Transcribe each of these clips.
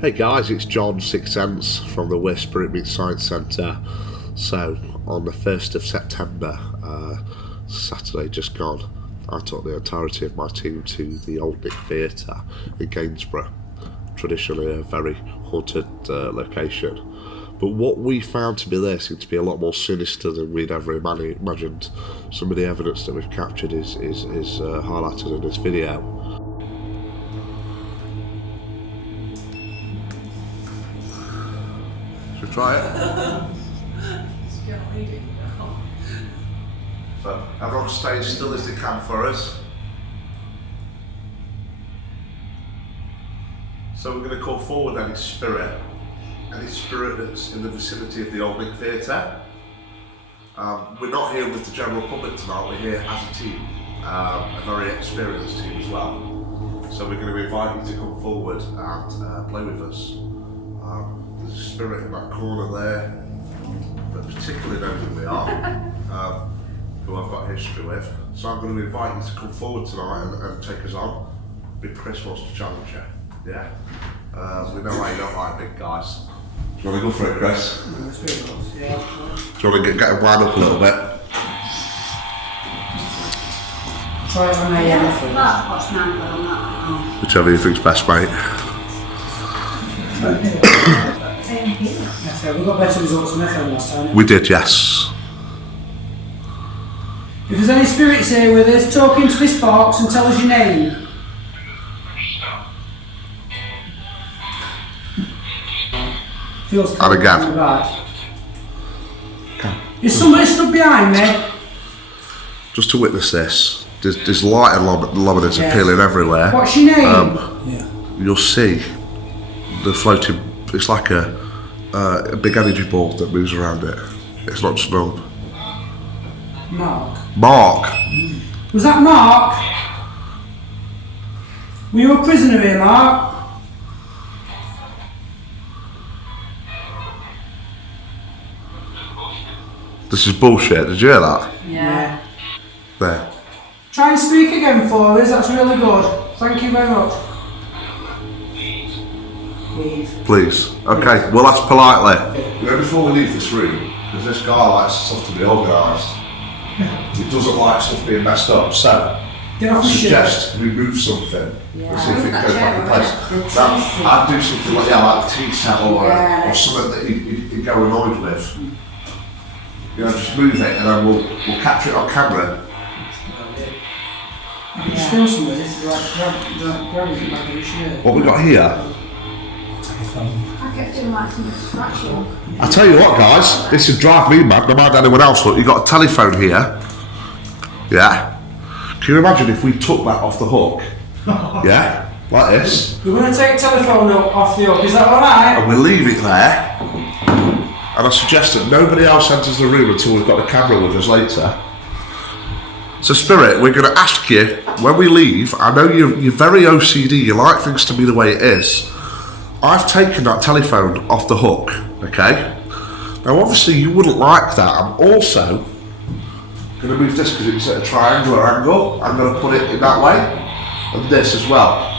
Hey guys, it's John Sixthsense from the West Spirit Meets Science Centre. So, on the 1st of September, Saturday just gone, I took the entirety of my team to the Old Vic Theatre in Gainsborough, traditionally a very haunted location. But what we found to be there seemed to be a lot more sinister than we'd ever imagined. Some of the evidence that we've captured is highlighted in this video. Should we try it? So everyone stay as still as they can for us. So we're going to call forward any spirit that's in the vicinity of the Old Vic Theatre. We're not here with the general public tonight, we're here as a team, a very experienced team as well. So we're going to invite you to come forward and play with us. There's a spirit in that corner there that particularly knows who we are, who I've got history with. So I'm going to invite you to come forward tonight and take us on. Big Chris wants to challenge you. Yeah? We know why you don't like big guys. Do you want to go for it, Chris? Yeah. Do you want to get him wound up a little bit? Try it on a elephant. Whichever you think's best, mate. We got better results from FM last time. We did, yes. If there's any spirits here with us, talk into this box and tell us your name. Feels And again. Okay. Is somebody stood behind me? Just to witness this, there's light and luminance appealing everywhere. What's your name? You'll see the floating, it's like a big energy ball that moves around it. It's not just numb. Mark. Mark! Was that Mark? Were you a prisoner here, Mark? This is bullshit, did you hear that? Yeah. There. Try and speak again for us, that's really good. Thank you very much. Please. Okay, we'll ask politely. You know, before we leave this room, because this guy likes stuff to be organised. He doesn't like stuff being messed up, so I suggest we move something. Let's see if it goes back in place. I'd do something like the tea set or something that he'd go annoyed with. You know, just move it and then we'll capture it on camera. I can just feel somebody, grab it back in your shirt. What we got here? I kept doing like some scratching. I tell you what, guys, this would drive me mad, no matter anyone else. Look, you got a telephone here. Yeah. Can you imagine if we took that off the hook? Yeah, like this. We're going to take telephone off the hook, is that alright? And we'll leave it there. And I suggest that nobody else enters the room until we've got the camera with us later. So Spirit, we're going to ask you, when we leave, I know you're very OCD, you like things to be the way it is. I've taken that telephone off the hook, okay? Now obviously you wouldn't like that. I'm also going to move this because it's at a triangular angle. I'm going to put it in that way, and this as well.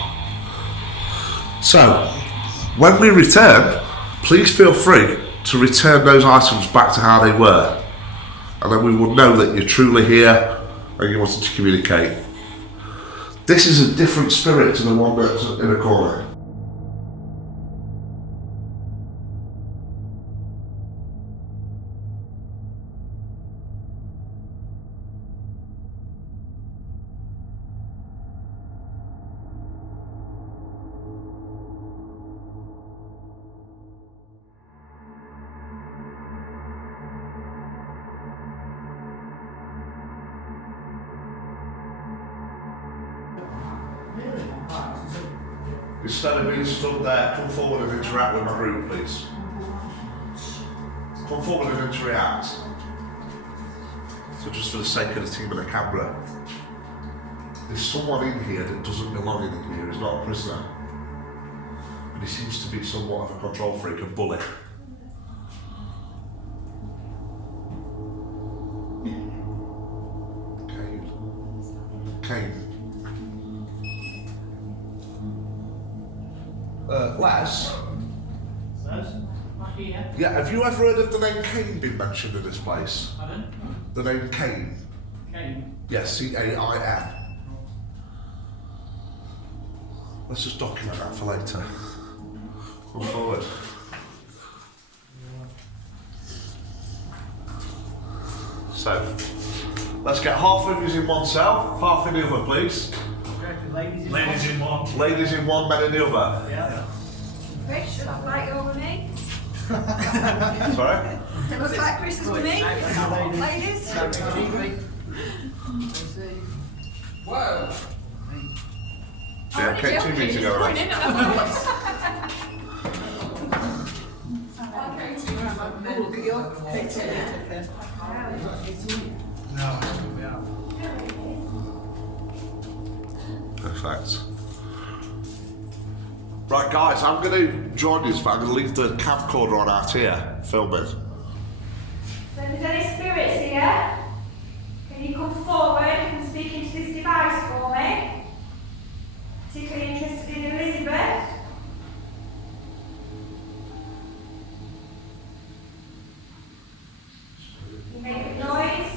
So, when we return, please feel free to return those items back to how they were. And then we will know that you're truly here and you wanted to communicate. This is a different spirit to the one that's in the corner. Instead of being stood there, come forward and interact with my group, please. Come forward and interact. So just for the sake of the team and the camera, there's someone in here that doesn't belong in here, he's not a prisoner. And he seems to be somewhat of a control freak and bully. Kane. Les, here. Yeah, have you ever heard of the name Cain being mentioned in this place? Pardon? The name Cain? Cain. Yes, C-A-I-N. Let's just document that for later. Come forward. So, let's get half of you in one cell, half in the other, please. Ladies in one. Ladies in one, men in the other. Yeah. Rich, should I like over me? Sorry? It looks like Chris is with me. Ladies? Whoa. Yeah, Kate, 2 meetings ago. Perfect. Right, guys, I'm going to join you, but I'm going to leave the camcorder on out here, filming. So if there's any spirits here, can you come forward and speak into this device for me? Particularly interested in Elizabeth. You make a noise.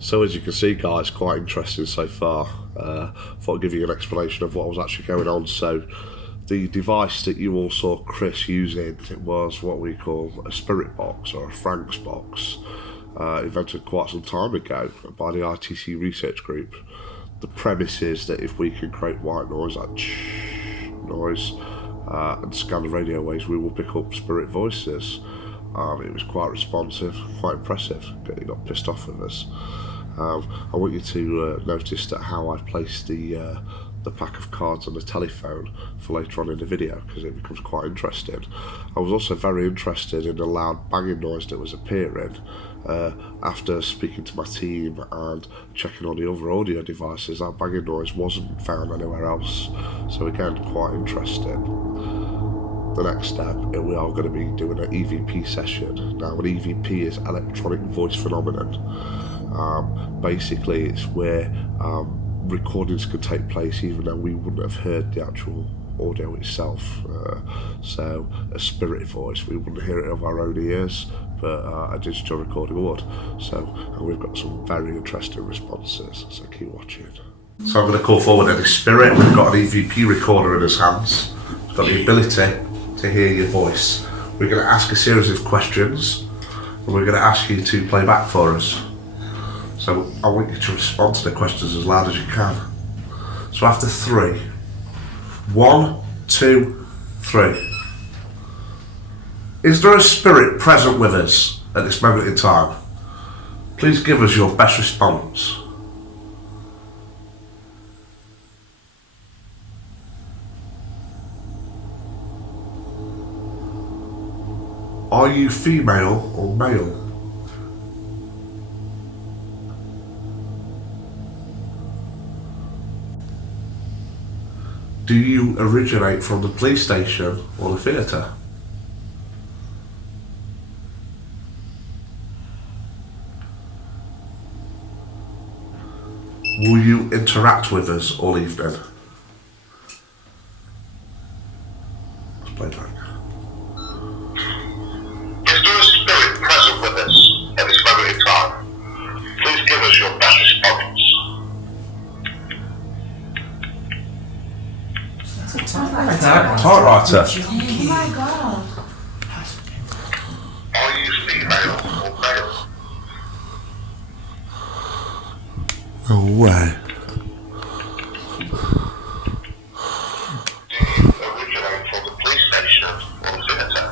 So as you can see, guys, quite interesting so far. Thought I'd give you an explanation of what was actually going on. So the device that you all saw Chris using, it was what we call a spirit box or a Frank's box, invented quite some time ago by the ITC research group. The premise is that if we can create white noise, like noise, and scan the radio waves, we will pick up spirit voices. It was quite responsive, quite impressive. It got pissed off with us. I want you to notice that how I've placed the pack of cards on the telephone for later on in the video, because it becomes quite interesting. I was also very interested in the loud banging noise that was appearing after speaking to my team and checking on the other audio devices. That banging noise wasn't found anywhere else, so again, quite interesting. The next step, we are going to be doing an EVP session. Now, an EVP is electronic voice phenomenon. Basically, it's where recordings can take place even though we wouldn't have heard the actual audio itself. So, a spirit voice, we wouldn't hear it of our own ears, but a digital recording would. So, and we've got some very interesting responses, so keep watching. So I'm going to call forward any spirit. We've got an EVP recorder in his hands. He's got the ability to hear your voice. We're going to ask a series of questions and we're going to ask you to play back for us. So I want you to respond to the questions as loud as you can. So after 3, 1, 2, 3. Is there a spirit present with us at this moment in time? Please give us your best response. Are you female or male? Do you originate from the police station or the theatre? Will you interact with us all evening? Let's play back. Is there a spirit present with us at this moment in time? Please give us your best response. Typewriter. Oh my god. Are you female or male? No way. Do you originate from the police station or the theatre?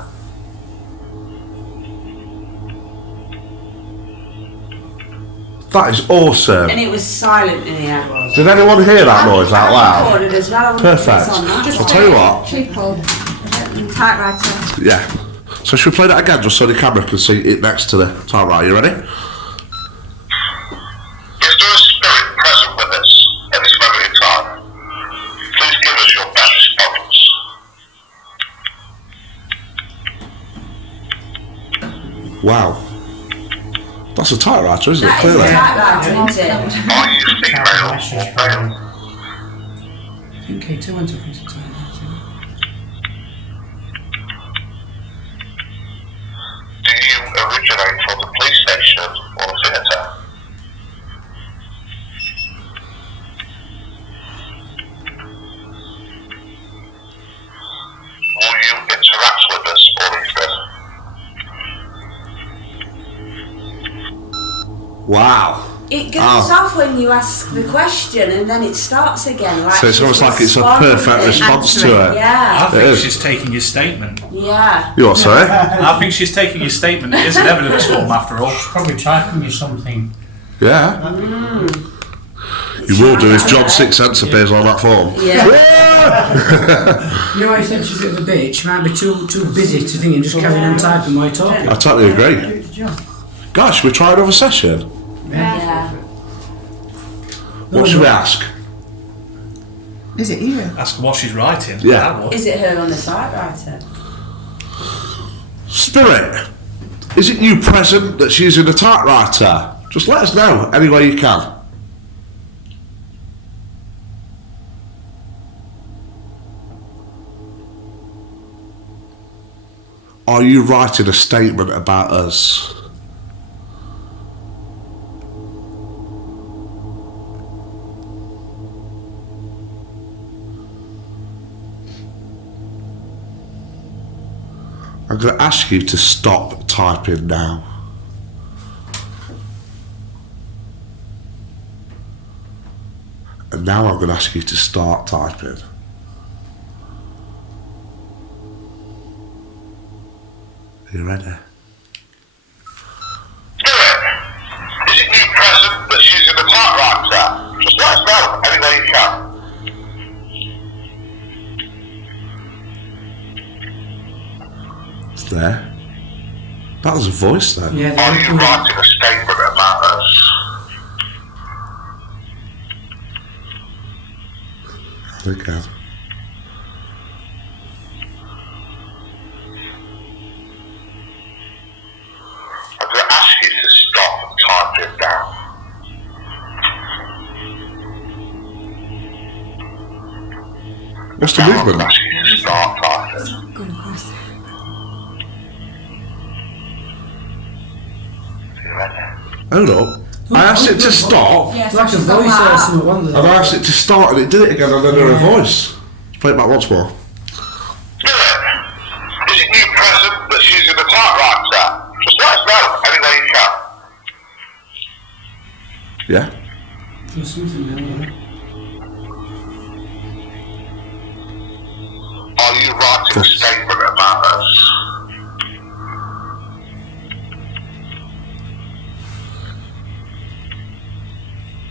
That is awesome. And it was silent in here. Did anyone hear that noise out loud? Recorded as well. Perfect. I'll tell you what. Triple. Typewriter. Yeah. So should we play that again just so the camera can see it next to the typewriter? You ready? Is there a spirit present with us at this moment in time? Please give us your best response. Wow. That's a typewriter, isn't it? That is a Clearly. typewriter, isn't it? Are you using mail or failed? I think K2 went up into typewriter. Do you originate from the police station or the theatre? Will you interact with us or instead? Wow. It goes off when you ask the question and then it starts again. Like So it's she's almost like it's a responding, perfect response to answering. it. Yeah. I think is. she's taking your statement. Yeah. You what, sorry? I think she's taking your statement. It is an evidence form after all. Probably typing you something. Yeah. You will do if John Sixthsense appears on that form. Yeah. You know, I said she's a bit of a bitch. She might be too busy to think and just carrying on typing while you're talking. I totally agree. Gosh, we try another session. Yeah. What should we ask? Is it you? Ask her what she's writing. Yeah. That would. Is it her on the typewriter? Spirit, is it you present that's using a typewriter? Just let us know any way you can. Are you writing a statement about us? I'm going to ask you to stop typing now. And now I'm going to ask you to start typing. Are you ready? Spirit, is it you present that's using the typewriter? Just let us know any way you can. It's there. That was a voice then. Yeah, Are you they're writing a statement about us? I think I I'm going to ask you to stop typing down. What's the Now I'm going to movement? ask you to start typing. Go across. You ready? Hold up. I asked it to stop. Yes, like a she's got voice or that. something, wasn't And there? I asked it to start and it did it again and then there a voice. Let's play it back once more. Spirit, is it you present that's using the typewriter? Just let us know any way you can. Yeah? There's something there, wasn't there? Are you writing a statement about us?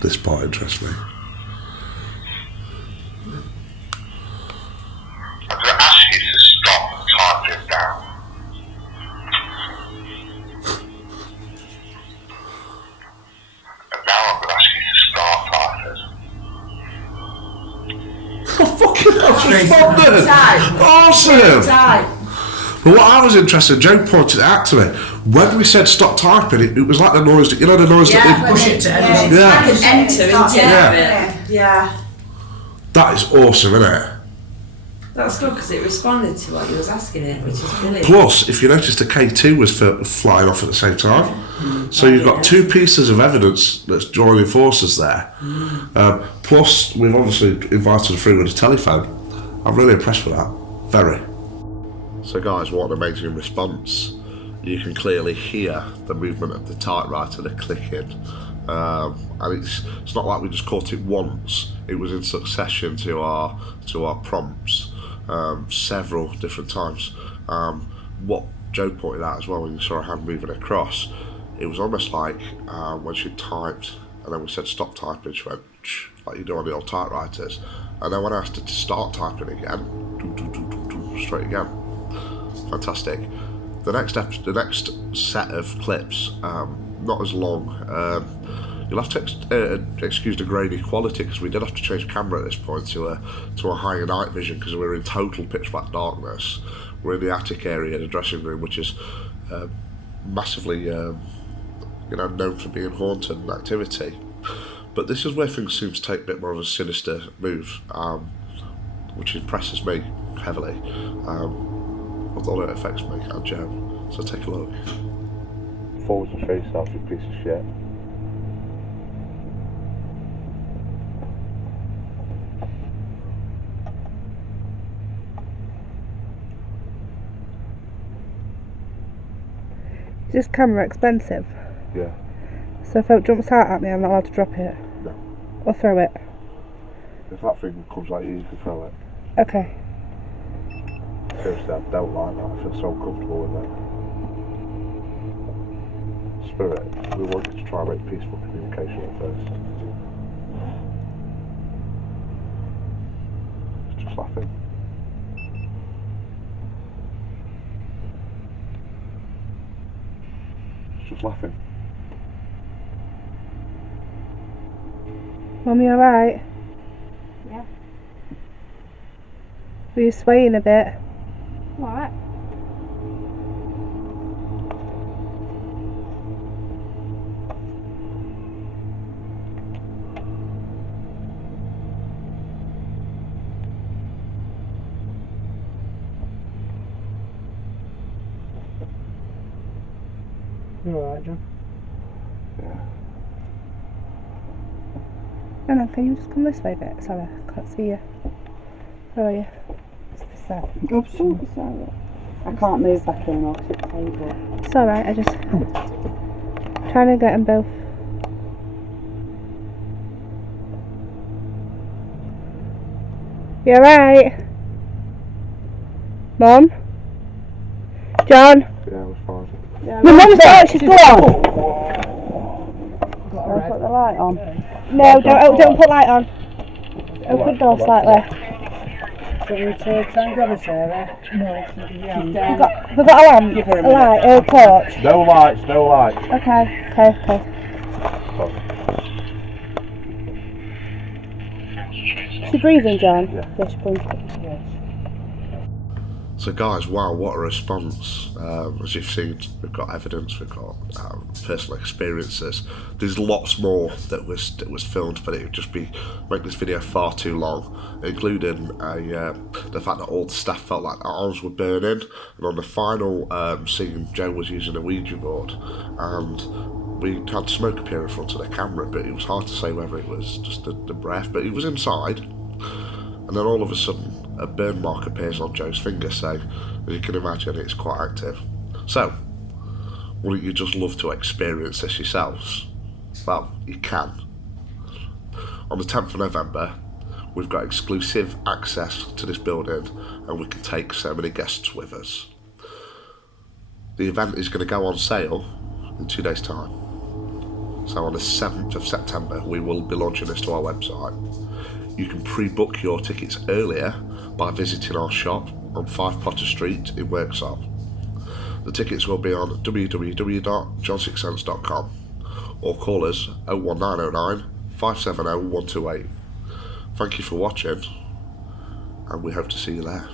This part interests me. I'm going to ask you to stop typing down. And now I'm going to ask you to start typing. Oh, fucking hell, she responded! Type. Awesome! Type. But what I was interested in, Joe pointed it out to me, when we said stop typing, it was like the noise, that, you know the noise Yeah, that Push it to end. It's Yeah. like an enter, isn't it? Yeah. Yeah. that is awesome, isn't it? That's good because it responded to what you was asking it, which is brilliant. Plus, if you noticed, the K2 was flying off at the same time. So you've got two pieces of evidence that's joining forces there. Plus, we've obviously invited her through with a telephone. I'm really impressed with that. Very. So guys, what an amazing response. You can clearly hear the movement of the typewriter, the clicking. And it's not like we just caught it once. It was in succession to our prompts several different times. What Joe pointed out as well, when you saw her hand moving across, it was almost like when she typed and then we said stop typing, she went shh, like you do on the old typewriters. And then when I asked her to start typing again, straight again. Fantastic. The next set of clips, not as long. You'll have to excuse the grainy quality because we did have to change camera at this point to a higher night vision because we were in total pitch black darkness. We're in the attic area, the dressing room, which is massively known for being haunted and activity. But this is where things seem to take a bit more of a sinister move, which impresses me heavily. Although it affects me and Joe. So take a look. Forwards and show yourself, you piece of shit. Is this camera expensive? Yeah. So if it jumps out at me, I'm not allowed to drop it? No. Or throw it? If that thing comes at you, you can throw it. Okay. Seriously, I don't like that. I feel so uncomfortable with it. Spirit, we want you to try and make peaceful communication at first. It's just laughing. It's just laughing. Mum, you alright? Yeah. Were you swaying a bit? What? You alright, John? Yeah. No, can you just come this way a bit? Sorry, I can't see you. Where are you? It's this side. Absolutely sorry. I can't move back in or sit table. It's alright, I just trying to get them both. You alright? Mum? John? Yeah, it was fine. My mum's out, she's gone! I'll put the light on. No, don't put light on. Open the door slightly. Do you want me to try and grab a chair? We've got a lamp, a light, a torch. No lights, no lights. Okay. Is she breathing, John? Yeah. Yeah, she's breathing. So guys, wow, what a response. As you've seen, we've got evidence, we've got personal experiences. There's lots more that was filmed, but it would just make this video far too long, including the fact that all the staff felt like their arms were burning, and on the final scene, Joe was using a Ouija board, and we had smoke appear in front of the camera, but it was hard to say whether it was just the breath, but he was inside. And then all of a sudden, a burn mark appears on Joe's finger, so as you can imagine, it's quite active. So, wouldn't you just love to experience this yourselves? Well, you can. On the 10th of November, we've got exclusive access to this building, and we can take so many guests with us. The event is going to go on sale in 2 days' time. So on the 7th of September, we will be launching this to our website. You can pre-book your tickets earlier by visiting our shop on 5 Potter Street in Worksop. The tickets will be on www.johnsixthsense.com or call us 01909 570 128. Thank you for watching, and we hope to see you there.